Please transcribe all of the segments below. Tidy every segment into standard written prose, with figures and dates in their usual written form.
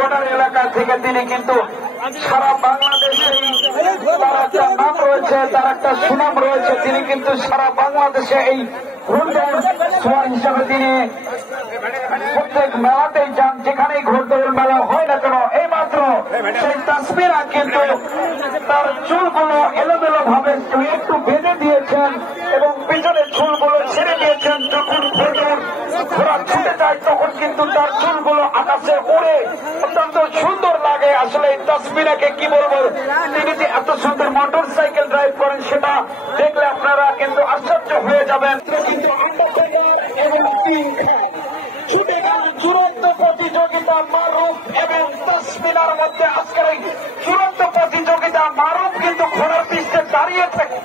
Border এলাকা থেকে তিনি কিন্তু সারা বাংলাদেশে তার একটা নাম রয়েছে, তার একটা সুনাম রয়েছে। তিনি কিন্তু সারা বাংলাদেশে এই ঘোড়দৌড় সোয়ার হিসাবে তিনি প্রত্যেক মেলাতেই যান, যেখানেই ঘোড়দৌড় মেলা হয় না কেন। এই মাত্র সেই তাসমিরা কিন্তু তার চুলগুলো এলোমেলো ভাবে একটু বেঁধে দিয়েছেন এবং পিছনে চুলগুলো ছেড়ে দিয়েছেন। যখন ঘোড়া ছুটে যায় তখন কিন্তু তার চুলগুলো আকাশে উড়ে অত্যন্ত সুন্দর লাগে। আসলে এই তাসমিরাকে কি বলবো, তিনি যে এত সুন্দর মোটর সাইকেল ড্রাইভ করেন সেটা দেখলে আপনারা কিন্তু আশ্চর্য হয়ে যাবেন। কিন্তু এবং ছুটে গেল চূড়ান্ত প্রতিযোগিতা মারুফ এবং তাসমিরার মধ্যে। আজকের এই চূড়ান্ত প্রতিযোগিতা মারুফ কিন্তু ঘোড়ার পিষ্টে দাঁড়িয়ে থাকে।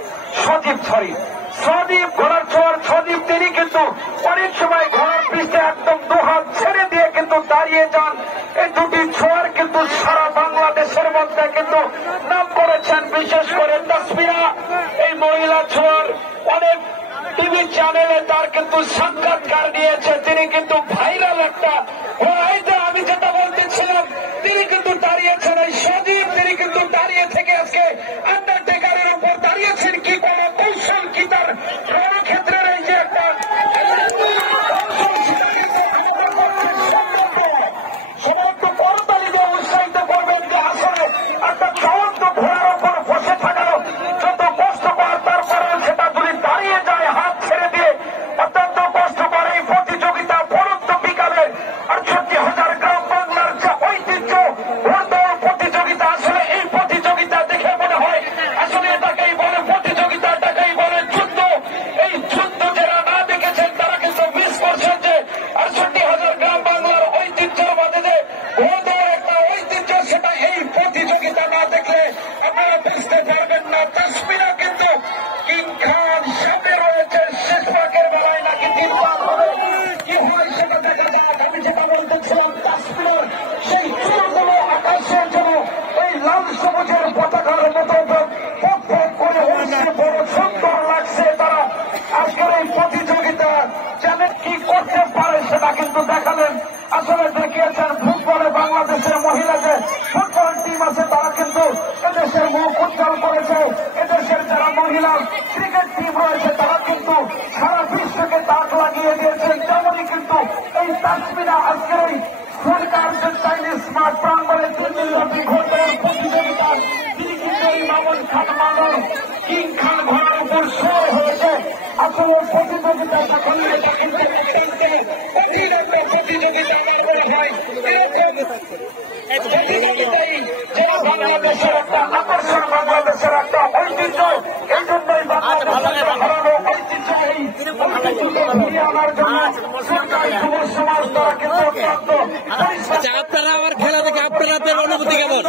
সজীব ঘোড়ার ছোঁয়ার সজীব তিনি কিন্তু অনেক সময় ঘোড়ার পিষ্টে একদম দুহাত ছেড়ে দিয়ে কিন্তু দাঁড়িয়ে যান। এই দুটি ছোঁয়ার কিন্তু সারা বাংলাদেশের মধ্যে কিন্তু নাম করেছেন। বিশেষ করে তাসমিরা এই মহিলা ছোঁয়ার অনেক টিভি চ্যানেলে তার কিন্তু সাক্ষাৎকার দিয়েছে। তিনি কিন্তু ভাইরাল একটা আমি যেটা বলতেছিলাম, তিনি কিন্তু দাঁড়িয়েছেন এই সজীব, তিনি কিন্তু দাঁড়িয়ে থেকে আজকে আন্ডারটেকারের উপর দাঁড়িয়েছেন। কি কোন কৌশল, কি তার রণক্ষেত্রের এই যে একটা সমস্ত করতালি দিয়ে উৎসাহিত করবেন যে আসলে একটা চলন্ত ঘোড়ার উপর বসে থাকার যত কষ্টকর, তারপরেও সেটা যদি দাঁড়িয়ে যায় হাত ছেড়ে দিয়ে অত্যন্ত কষ্টকর। এই প্রতিযোগিতা পরন্ত বিকালে 68,000 গ্রাম বাংলার যে ঐতিহ্য ঘোড়দৌড় প্রতিযোগিতা, আসলে এই প্রতিযোগিতা দেখে মনে হয় আসলে এটাকেই বলে প্রতিযোগিতা, এটাকেই বলে যুদ্ধ। এই যুদ্ধ যারা না দেখেছেন তারা কিন্তু মিস করছেন যে 68,000 গ্রাম বাংলার ঐতিহ্যের মধ্যে যে ঘোড়দৌড় একটা ঐতিহ্য, সেটা এই প্রতিযোগিতা না দেখলে আপনারা বুঝতে পারবেন না। তাসমিরা কিন্তু কিং খান সামনে রয়েছে, শেষ পাকের বেলায় নাকি 3 পাক হবে, কি হয় সেটা দেখা যাক। আমি যেটা বলতেছিলাম, কাশ্মীরের সেই চুলগুলো আকাশের জন্য এই লাল সবুজের পতাকার মতো পথ পথ করে উঠছে, বড় সুন্দর লাগছে। তারা আজকের এই প্রতিযোগিতা জানেন কি করতে পারে সেটা কিন্তু দেখালেন। আসলে দেখিয়েছেন ফুটবলে বাংলাদেশের মহিলা যে ফুটবল টিম আছে তারা কিন্তু এদেশের মুখ উজ্জ্বল করেছে। এদেশের যারা মহিলা ক্রিকেট টিম রয়েছে তারা কিন্তু সারা বিশ্বকে তাক লাগিয়ে দিয়েছেন। তেমনই কিন্তু এই তাসমিরা আজকের এই সরকার যে চাইনিজ স্মার্ট প্রাঙ্গণে 3 দিনব্যাপী ঘোড়দৌড় প্রতিযোগিতা, তিনি কিন্তু এই মামুন খান মামুন কিং খান ঘোড়ার উপর শোর হয়েছে। আসলে প্রতিযোগিতা যখন এটা কিন্তু কঠিন একটা প্রতিযোগিতা আমার মনে হয় প্রতিযোগিতাই যারা বাংলাদেশের একটা আকর্ষণ, বাংলাদেশের একটা ঐতিহ্য। এই জন্যই বাংলাদেশের হারানো ঐতিহ্যকেই ঐতিহ্যকে ফিরিয়ে আনার জন্য সরকারি যুব সমাজ তারা কিন্তু অত্যন্ত আপনারা আমার খেলা থেকে আপনাদের অনুভূতি কেমন?